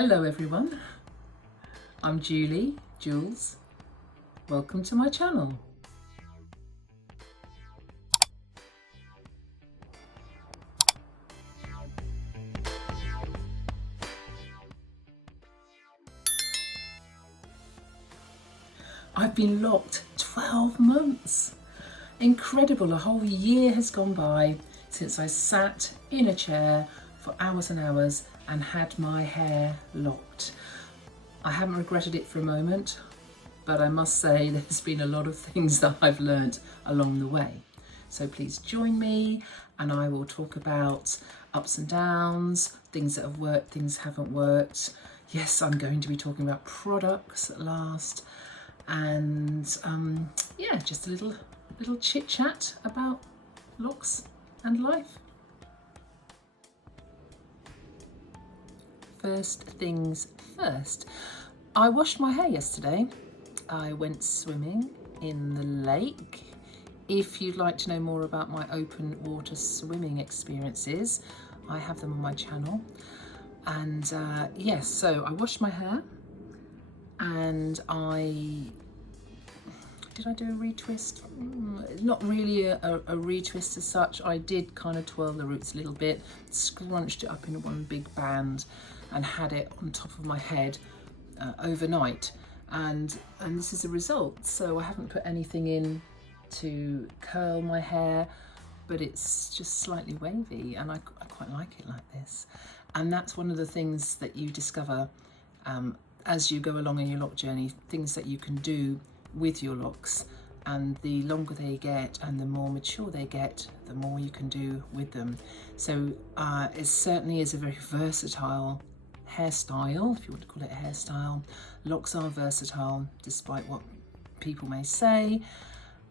Hello everyone, I'm Jules. Welcome to my channel. I've been locked 12 months. Incredible, a whole year has gone by since I sat in a chair for hours and hours and had my hair locked. I haven't regretted it for a moment, but I must say there's been a lot of things that I've learnt along the way. So please join me and I will talk about ups and downs, things that have worked, things haven't worked. Yes, I'm going to be talking about products at last, and yeah, just a little chit chat about locks and life. First things first, I washed my hair yesterday. I went swimming in the lake. If you'd like to know more about my open water swimming experiences, I have them on my channel. And yes, so I washed my hair and did I do a retwist? Not really a retwist as such. I did kind of twirl the roots a little bit, scrunched it up in one big band and had it on top of my head overnight. And this is the result. So I haven't put anything in to curl my hair, but it's just slightly wavy, and I quite like it like this. And that's one of the things that you discover as you go along in your lock journey, things that you can do with your locks, and the longer they get and the more mature they get, the more you can do with them. So it certainly is a very versatile hairstyle, if you want to call it a hairstyle. Locks are versatile despite what people may say,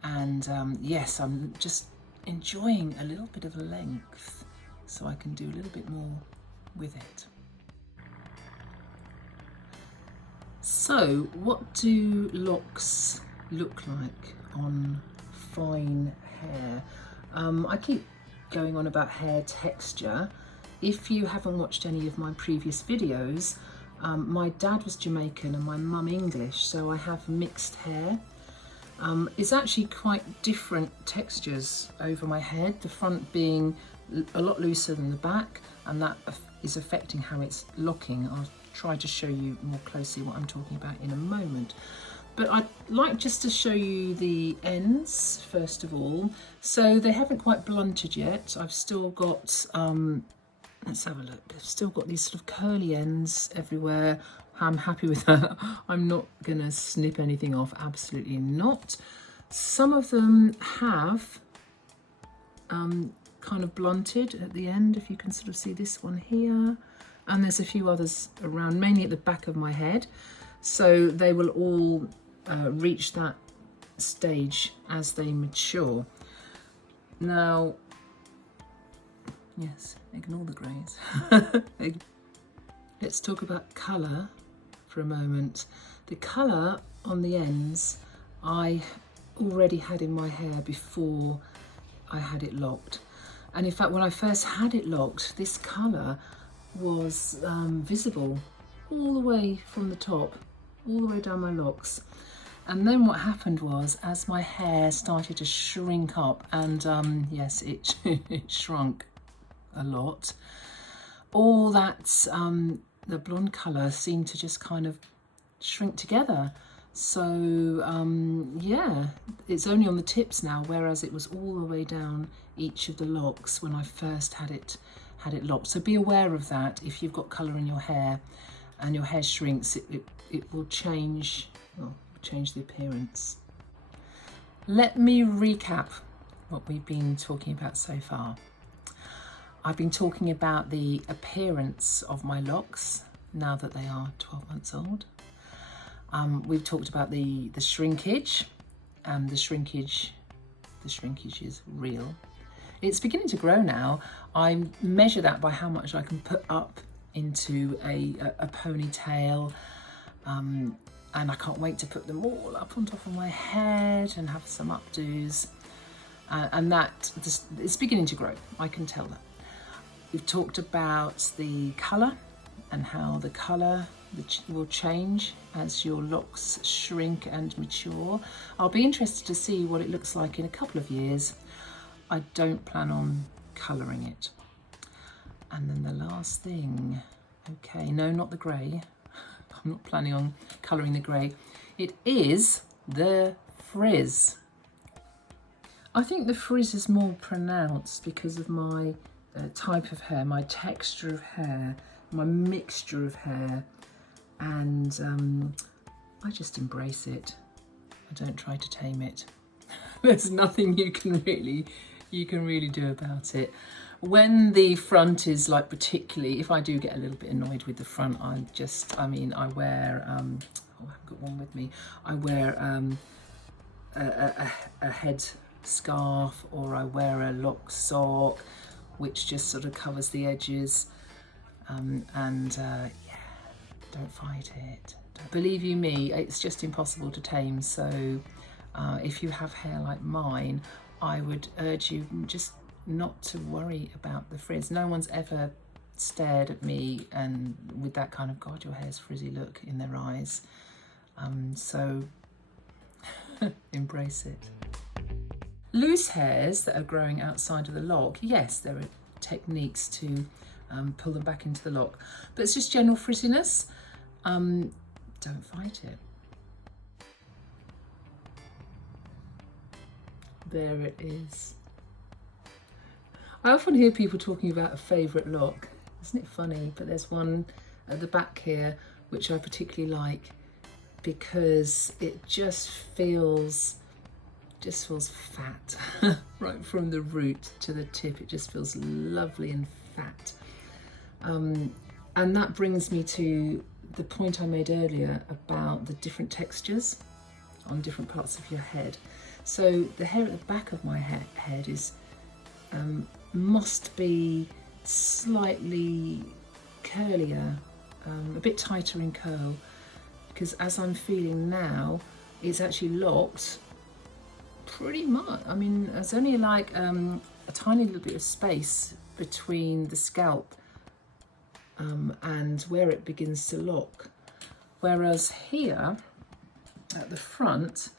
and yes, I'm just enjoying a little bit of length so I can do a little bit more with it. So what do locks look like on fine hair? I keep going on about hair texture. If you haven't watched any of my previous videos, my dad was Jamaican and my mum English, so I have mixed hair. It's actually quite different textures over my head, the front being a lot looser than the back, and that is affecting how it's locking. I'll try to show you more closely what I'm talking about in a moment. But I'd like just to show you the ends first of all. So they haven't quite blunted yet. I've still got, let's have a look. I've still got these sort of curly ends everywhere. I'm happy with that. I'm not gonna snip anything off, absolutely not. Some of them have kind of blunted at the end, if you can sort of see this one here. And there's a few others around, mainly at the back of my head. So they will all reach that stage as they mature. Now, yes, ignore the greys. Let's talk about colour for a moment. The colour on the ends, I already had in my hair before I had it locked. And in fact, when I first had it locked, this colour was visible all the way from the top, all the way down my locks. And then what happened was, as my hair started to shrink up, and yes, it shrunk a lot, all that, the blonde colour seemed to just kind of shrink together. So yeah, it's only on the tips now, whereas it was all the way down each of the locks when I first had it locked. So be aware of that. If you've got colour in your hair and your hair shrinks, it will change, well, change the appearance. Let me recap what we've been talking about so far. I've been talking about the appearance of my locks now that they are 12 months old. We've talked about the shrinkage, and the shrinkage is real. It's beginning to grow now. I measure that by how much I can put up into a ponytail, and I can't wait to put them all up on top of my head and have some updos, and that it's beginning to grow. I can tell that. We've talked about the colour and how the colour will change as your locks shrink and mature. I'll be interested to see what it looks like in a couple of years. I don't plan on colouring it. And then the last thing, okay, no, not the grey. I'm not planning on colouring the grey. It is the frizz. I think the frizz is more pronounced because of my type of hair, my texture of hair, my mixture of hair, and I just embrace it. I don't try to tame it. There's nothing you can really do about it. When the front is like, particularly if I do get a little bit annoyed with the front, I wear oh, I haven't got one with me. I wear a head scarf, or I wear a Loc sock which just sort of covers the edges, yeah, don't fight it. Believe you me, it's just impossible to tame. So if you have hair like mine, I would urge you just not to worry about the frizz. No one's ever stared at me and with that kind of "God, your hair's frizzy" look in their eyes. So embrace it. Loose hairs that are growing outside of the lock, yes, there are techniques to pull them back into the lock, but it's just general frizziness. Don't fight it. There it is. I often hear people talking about a favourite lock. Isn't it funny? But there's one at the back here which I particularly like because it just feels fat. Right from the root to the tip, it just feels lovely and fat. And that brings me to the point I made earlier about the different textures on different parts of your head. So the hair at the back of my head is must be slightly curlier, a bit tighter in curl, because as I'm feeling now, it's actually locked pretty much. I mean, there's only like a tiny little bit of space between the scalp and where it begins to lock. Whereas here at the front,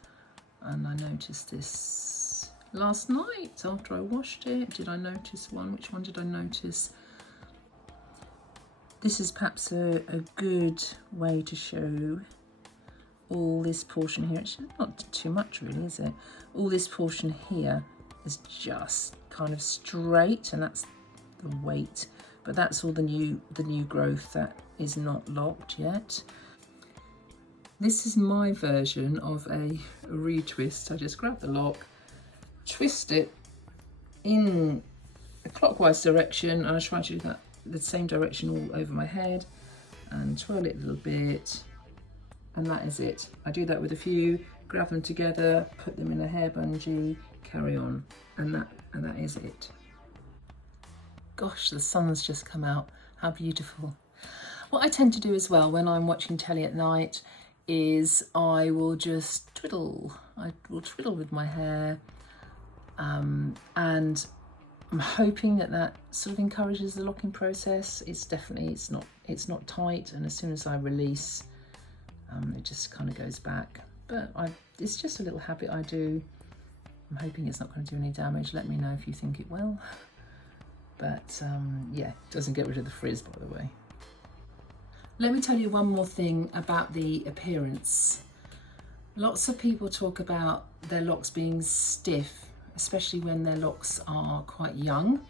and I noticed this last night after I washed it. Did I notice one? Which one did I notice? This is perhaps a good way to show all this portion here. It's not too much really, is it? All this portion here is just kind of straight, and that's the weight, but that's all the new growth that is not locked yet. This is my version of a retwist. I just grab the lock, twist it in a clockwise direction, and I try to do that the same direction all over my head and twirl it a little bit, and that is it. I do that with a few, grab them together, put them in a hair bungee, carry on, and that is it. Gosh, the sun's just come out. How beautiful. What I tend to do as well when I'm watching telly at night is I will just twiddle. I will twiddle with my hair, and I'm hoping that sort of encourages the locking process. It's not tight, and as soon as I release, it just kind of goes back. But it's just a little habit I do. I'm hoping it's not going to do any damage. Let me know if you think it will. But yeah, it doesn't get rid of the frizz, by the way. Let me tell you one more thing about the appearance. Lots of people talk about their locks being stiff, especially when their locks are quite young,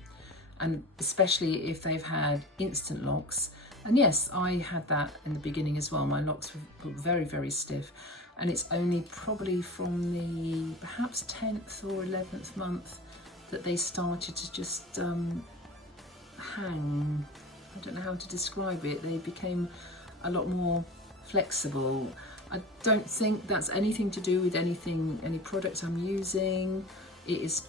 and especially if they've had instant locks. And yes, I had that in the beginning as well. My locks were very, very stiff, and it's only probably from the perhaps 10th or 11th month that they started to just hang. I don't know how to describe it. They became a lot more flexible. I don't think that's anything to do with any product I'm using. It is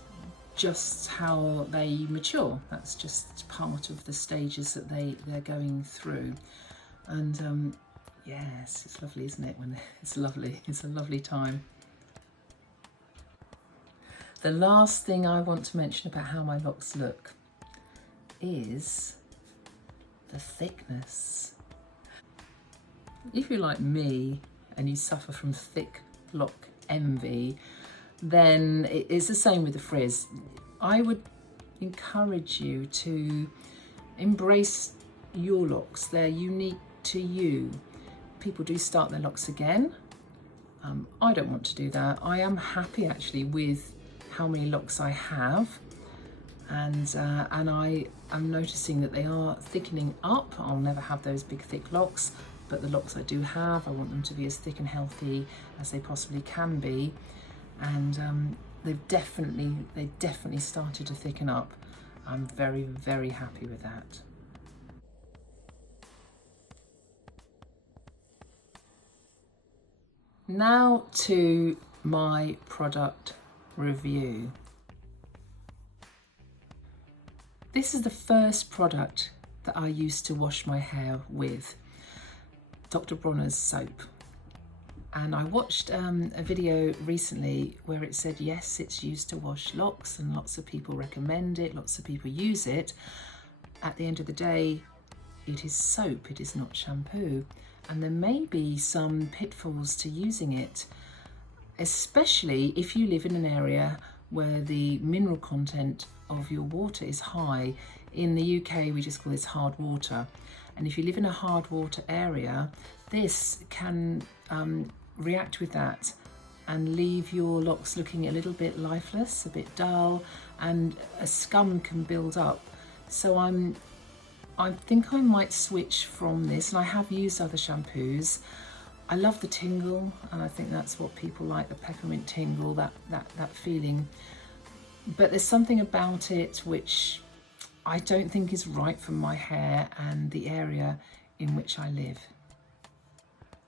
just how they mature. That's just part of the stages that they're going through. And yes, it's lovely, isn't it? When it's lovely, it's a lovely time. The last thing I want to mention about how my locks look is the thickness. if you're like me and you suffer from thick lock envy, then it's the same with the frizz. I would encourage you to embrace your locks. They're unique to you. People do start their locks again. I don't want to do that. I am happy actually with how many locks I have, and I am noticing that they are thickening up. I'll never have those big thick locks, but the locks I do have, I want them to be as thick and healthy as they possibly can be, and they definitely started to thicken up. I'm very, very happy with that. Now to my product review. This is the first product that I used to wash my hair with, Dr. Bronners Soap. And I watched a video recently where it said, yes, it's used to wash locks and lots of people recommend it, lots of people use it. At the end of the day, it is soap, it is not shampoo. And there may be some pitfalls to using it, especially if you live in an area where the mineral content of your water is high. In the UK, we just call this hard water. And if you live in a hard water area, this can react with that and leave your locks looking a little bit lifeless, a bit dull, and a scum can build up. So I think I might switch from this, and I have used other shampoos. I love the tingle, and I think that's what people like, the peppermint tingle, that feeling. But there's something about it which I don't think is right for my hair and the area in which I live.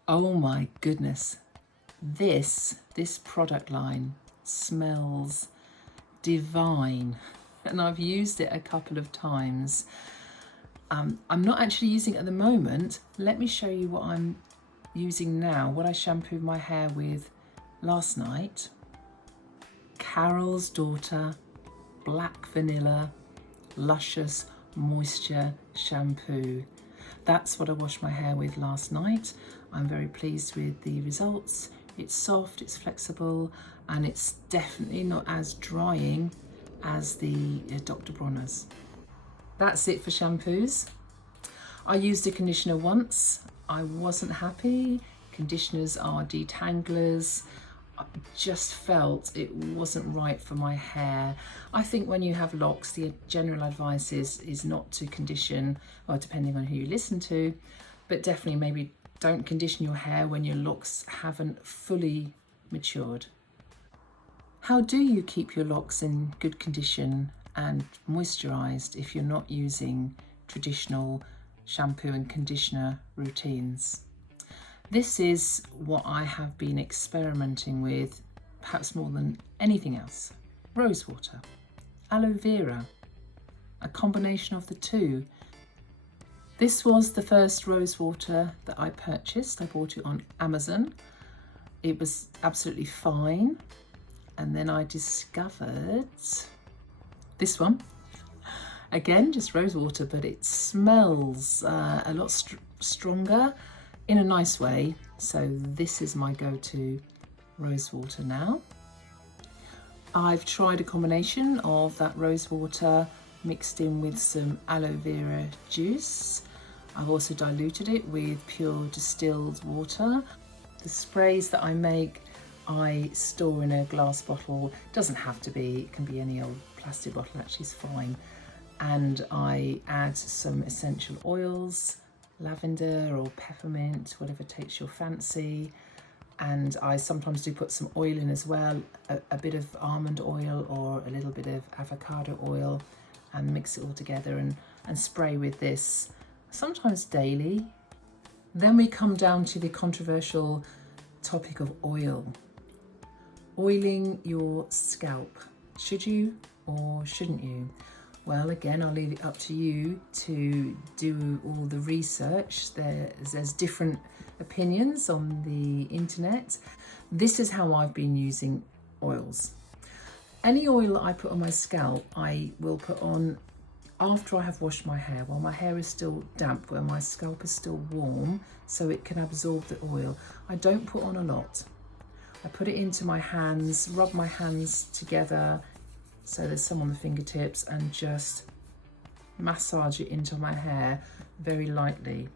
Oh my goodness, this product line smells divine, and I've used it a couple of times. I'm not actually using it at the moment. Let me show you what I'm using now, what I shampooed my hair with last night. Carol's Daughter Black Vanilla Luscious Moisture Shampoo. That's what I washed my hair with last night. I'm very pleased with the results. It's soft, it's flexible, and it's definitely not as drying as the Dr. Bronners. That's it for shampoos. I used a conditioner once. I wasn't happy. Conditioners are detanglers. I just felt it wasn't right for my hair. I think when you have locks, the general advice is not to condition, well, depending on who you listen to, but definitely maybe don't condition your hair when your locks haven't fully matured. How do you keep your locks in good condition and moisturized if you're not using traditional shampoo and conditioner routines? This is what I have been experimenting with, perhaps more than anything else. Rose water, aloe vera, a combination of the two. This was the first rose water that I purchased. I bought it on Amazon. It was absolutely fine. And then I discovered this one. Again, just rose water, but it smells a lot stronger in a nice way. So this is my go-to rose water now. I've tried a combination of that rose water mixed in with some aloe vera juice. I've also diluted it with pure distilled water. The sprays that I make, I store in a glass bottle. Doesn't have to be, it can be any old plastic bottle, actually is fine. And I add some essential oils, lavender or peppermint, whatever takes your fancy. And I sometimes do put some oil in as well, a bit of almond oil or a little bit of avocado oil, and mix it all together and spray with this, sometimes daily. Then we come down to the controversial topic of oil. Oiling your scalp. Should you or shouldn't you? Well, again, I'll leave it up to you to do all the research. There's different opinions on the internet. This is how I've been using oils. Any oil that I put on my scalp, I will put on after I have washed my hair, while my hair is still damp, where my scalp is still warm, so it can absorb the oil. I don't put on a lot. I put it into my hands, rub my hands together, so there's some on the fingertips, and just massage it into my hair very lightly.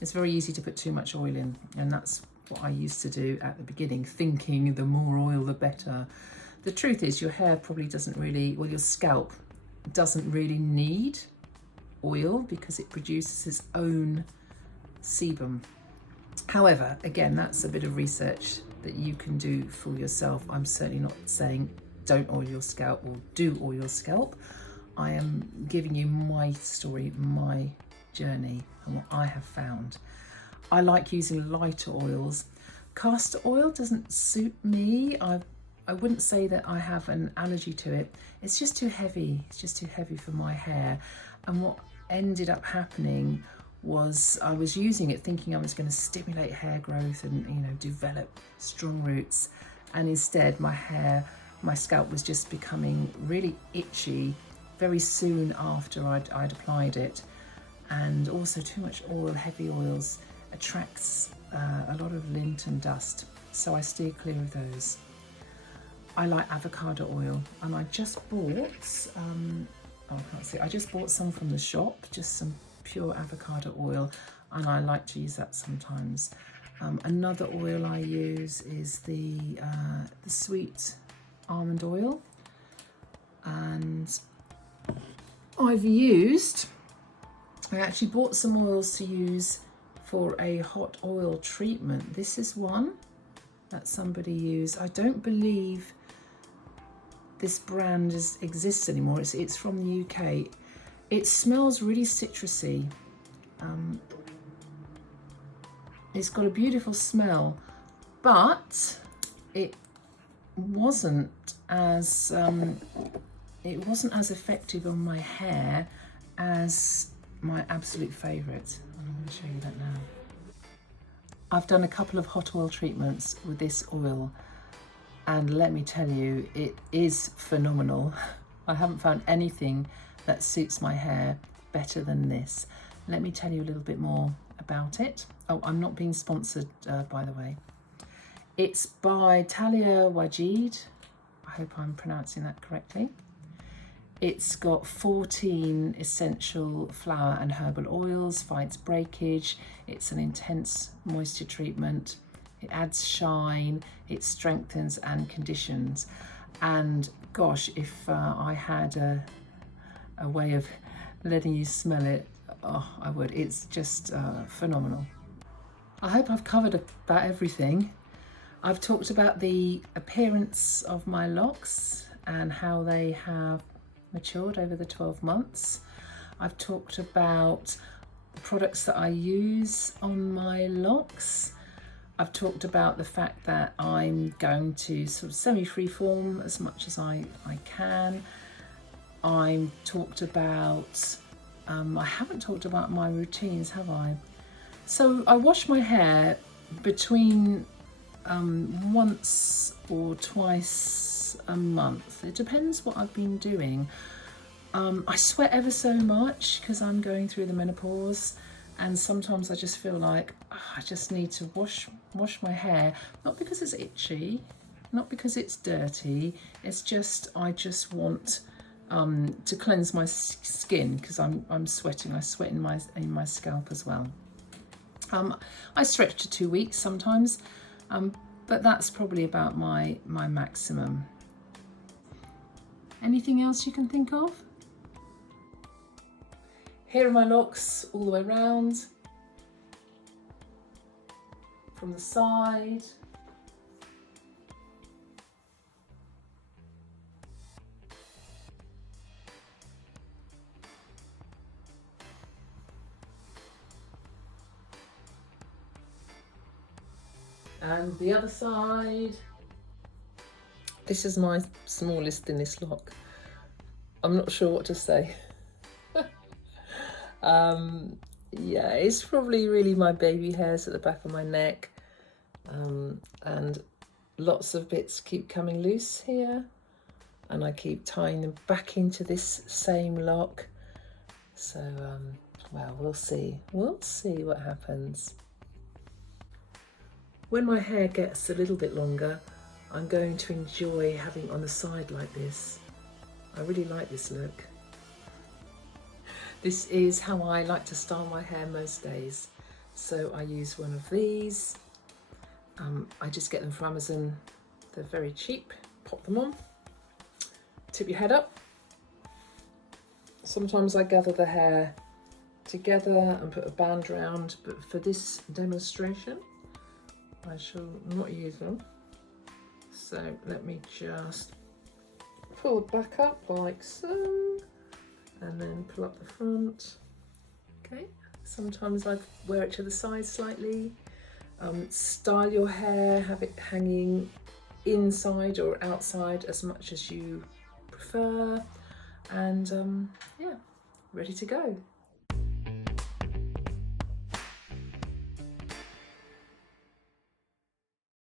It's very easy to put too much oil in, and that's what I used to do at the beginning, thinking the more oil the better. The truth is your hair probably doesn't really, well, your scalp doesn't really need oil because it produces its own sebum. However, again, that's a bit of research that you can do for yourself. I'm certainly not saying don't oil your scalp or do oil your scalp. I am giving you my story, my journey, and what I have found. I like using lighter oils. Castor oil doesn't suit me. I wouldn't say that I have an allergy to it. It's just too heavy. It's just too heavy for my hair. And what ended up happening was I was using it thinking I was going to stimulate hair growth and, you know, develop strong roots. And instead my scalp was just becoming really itchy very soon after I'd applied it. And also too much oil, heavy oils, attracts a lot of lint and dust. So I steer clear of those. I like avocado oil, and I just bought, I can't see, I just bought some from the shop, just some pure avocado oil, and I like to use that sometimes. Another oil I use is the sweet almond oil, and I actually bought some oils to use for a hot oil treatment. This is one that somebody used. I don't believe this brand exists anymore. It's from the UK. It smells really citrusy. It's got a beautiful smell, but it wasn't as effective on my hair as my absolute favourite. I'm going to show you that now. I've done a couple of hot oil treatments with this oil, and let me tell you, it is phenomenal. I haven't found anything that suits my hair better than this. Let me tell you a little bit more about it. Oh, I'm not being sponsored, by the way. It's by Talia Wajid. I hope I'm pronouncing that correctly. It's got 14 essential flower and herbal oils, fights breakage. It's an intense moisture treatment. It adds shine, it strengthens and conditions. And gosh, if I had a way of letting you smell it, oh, I would. It's just phenomenal. I hope I've covered about everything. I've talked about the appearance of my locks and how they have matured over the 12 months. I've talked about the products that I use on my locks. I've talked about the fact that I'm going to sort of semi-free form as much as I can. I talked about, I haven't talked about my routines, have I? So I wash my hair between once or twice a month. It depends what I've been doing. I sweat ever so much because I'm going through the menopause, and sometimes I just feel like I just need to wash my hair, not because it's itchy, not because it's dirty, it's just I just want to cleanse my skin because I'm sweating. I sweat in my scalp as well. I stretch to 2 weeks sometimes, but that's probably about my maximum. Anything else you can think of? Here are my locks all the way around, from the side. And the other side. This is my smallest, thinnest lock. I'm not sure what to say. Yeah, it's probably really my baby hairs at the back of my neck. And lots of bits keep coming loose here. And I keep tying them back into this same lock. So, well, we'll see what happens. When my hair gets a little bit longer, I'm going to enjoy having it on the side like this. I really like this look. This is how I like to style my hair most days. So I use one of these. I just get them from Amazon. They're very cheap. Pop them on. Tip your head up. Sometimes I gather the hair together and put a band round, but for this demonstration, I shall not use them. So let me just pull it back up like so, and then pull up the front. Okay, sometimes I wear it to the side slightly. Style your hair, have it hanging inside or outside as much as you prefer, and yeah, ready to go.